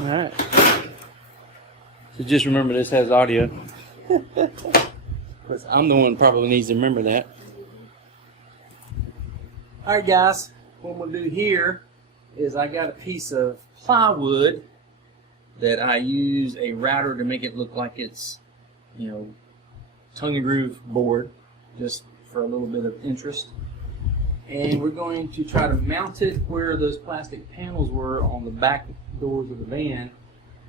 Alright. So just remember this has audio. Because I'm the one who probably needs to remember that. Alright guys, what I'm going to do here is I got a piece of plywood that I use a router to make it look like it's, you know, tongue and groove board, just for a little bit of interest. And we're going to try to mount it where those plastic panels were on the back doors of the van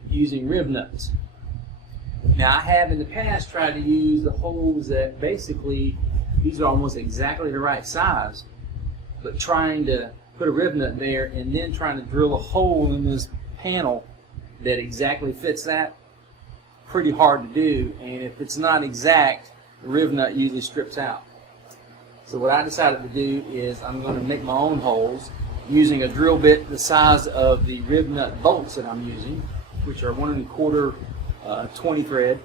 using Rivnuts. Now I have in the past tried to use the holes that basically, these are almost exactly the right size, but trying to put a Rivnut there and then trying to drill a hole in this panel that exactly fits that, pretty hard to do, and if it's not exact, the Rivnut usually strips out. So what I decided to do is I'm going to make my own holes using a drill bit the size of the Rivnut bolts that I'm using, which are 1 1/4 20 thread.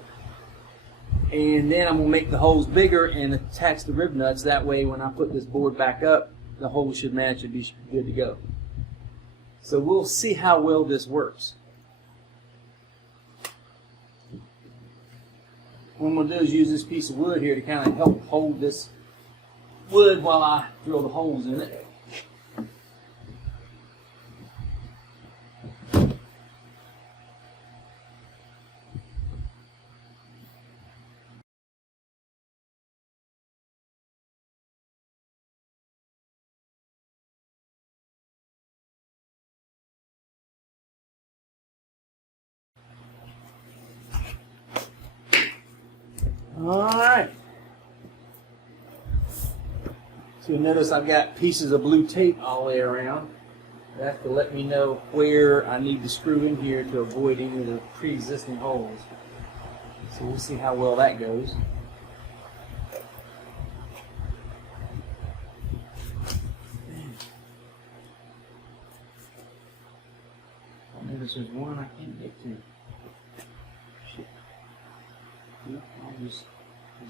And then I'm going to make the holes bigger and attach the Rivnuts. That way when I put this board back up, the holes should match and be good to go. So we'll see how well this works. What I'm going to do is use this piece of wood here to kind of help hold this wood while I drill the holes in it. Alright. So you'll notice I've got pieces of blue tape all the way around. That's to let me know where I need to screw in here to avoid any of the pre-existing holes. So we'll see how well that goes. Notice there's one I can't get to. Shit. I'll just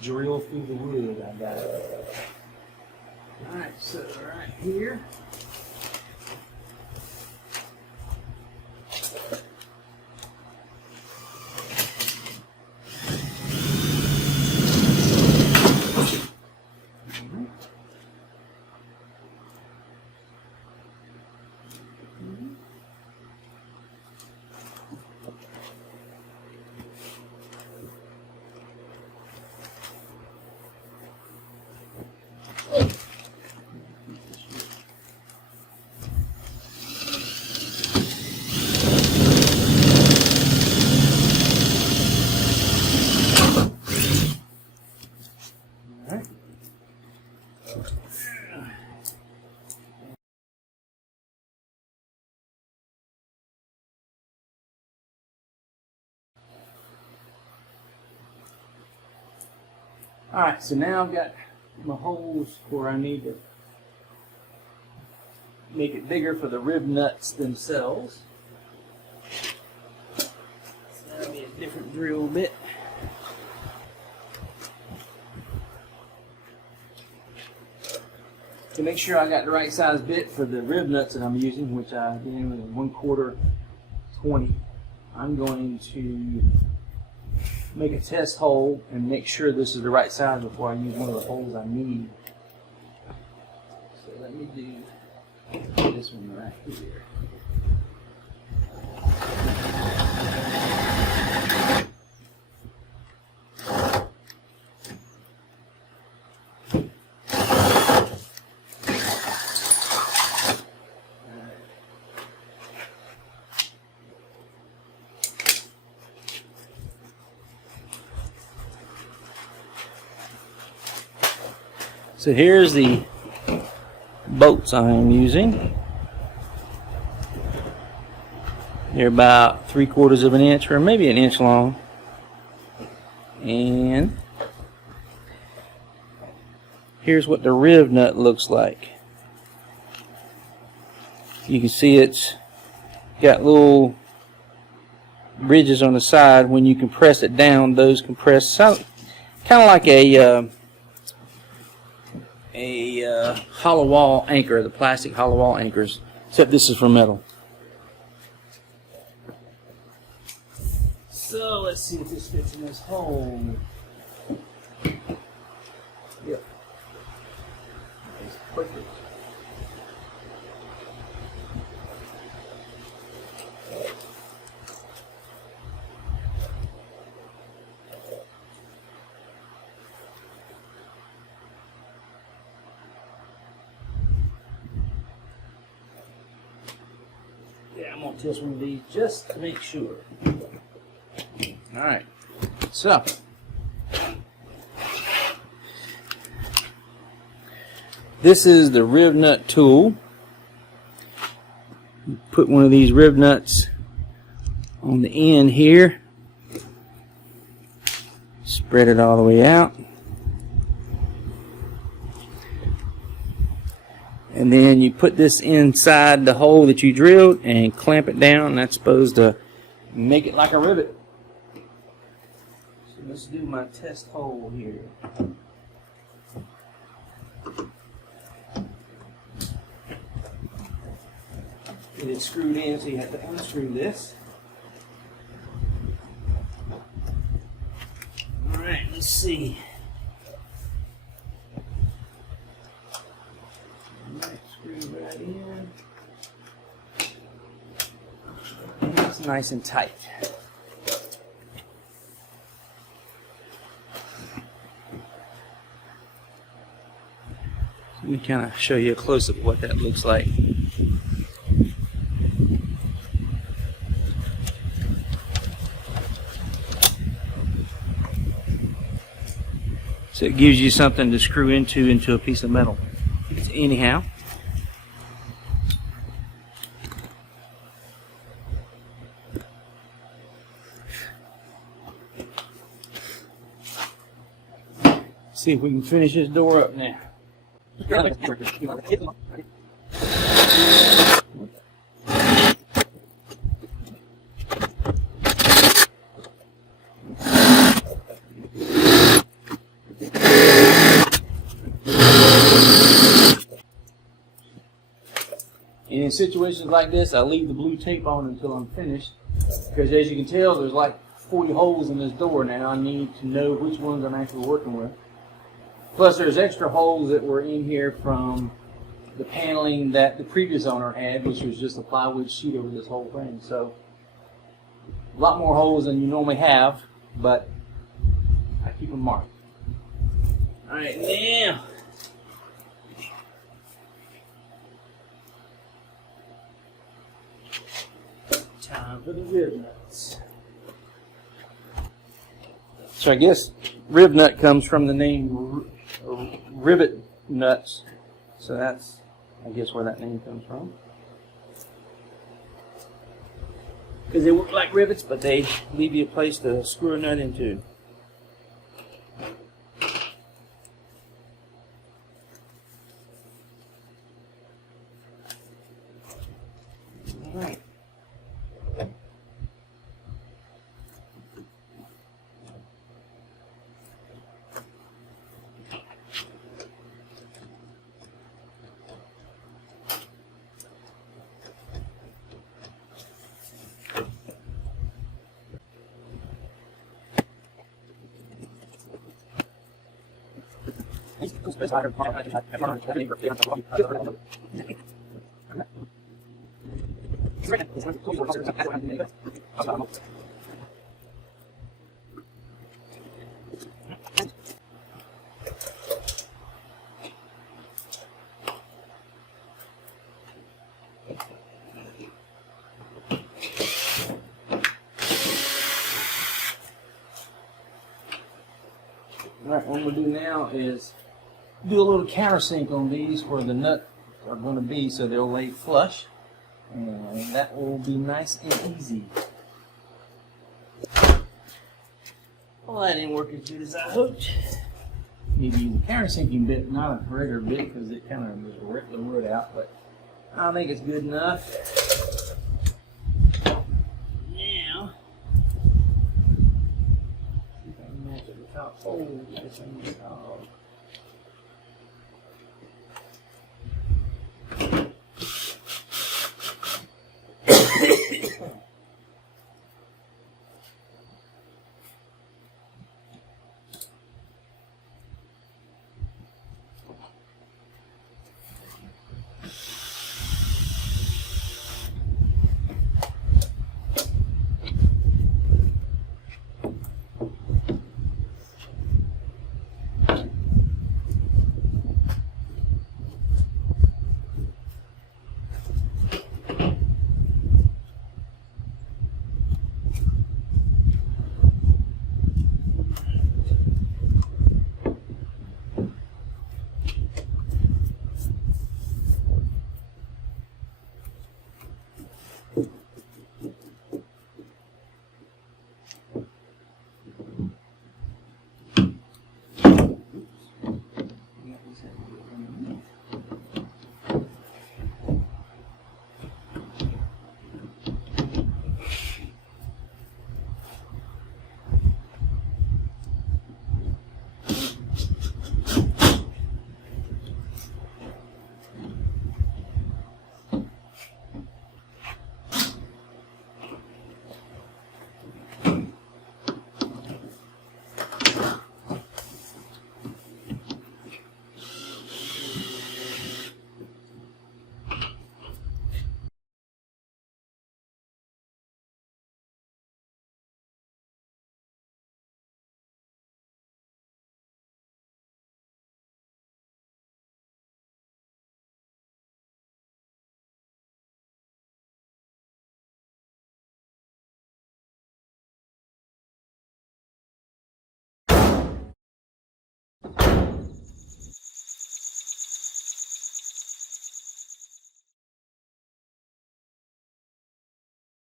drill through the wood. I got it. Alright, so right here. Alright, so now I've got my holes where I need to make it bigger for the Rivnuts themselves. So that'll be a different drill bit. To make sure I got the right size bit for the Rivnuts that I'm using, which I did with a 1/4 20, I'm going to make a test hole and make sure this is the right size before I use one of the holes I need. So let me do this one right here. So here's the bolts I am using. They're about 3/4 of an inch or maybe an inch long. And here's what the Rivnut looks like. You can see it's got little ridges on the side. When you compress it down, those compress kind of like a hollow wall anchor, the plastic hollow wall anchors, except this is for metal. So let's see if this fits in this hole. Yep. Nice, perfect. Yeah, I'm gonna test one of these just to make sure. All right, so this is the Rivnut tool. Put one of these Rivnuts on the end here. Spread it all the way out. And then you put this inside the hole that you drilled and clamp it down. That's supposed to make it like a rivet. So let's do my test hole here. Get it screwed in, so you have to unscrew this. Alright, let's see. Screw right in. It's nice and tight. Let me kind of show you a close-up of what that looks like. So it gives you something to screw into a piece of metal. Anyhow. See if we can finish this door up now. In situations like this, I leave the blue tape on until I'm finished, because as you can tell, there's like 40 holes in this door now. I need to know which ones I'm actually working with. Plus, there's extra holes that were in here from the paneling that the previous owner had, which was just a plywood sheet over this whole thing. So, a lot more holes than you normally have, but I keep them marked. All right, now. Time for the Rivnuts. So I guess Rivnut comes from the name rivet nuts. So that's, I guess, where that name comes from. Because they work like rivets, but they leave you a place to screw a nut into. All right. Alright, what we'll do now is do a little countersink on these where the nuts are going to be, so they'll lay flush, and that will be nice and easy. Well, that didn't work as good as I hoped. Maybe use a countersinking bit, not a regular bit, because it kind of just ripped the wood out, but I think it's good enough. Now, see if I can match it with top hole.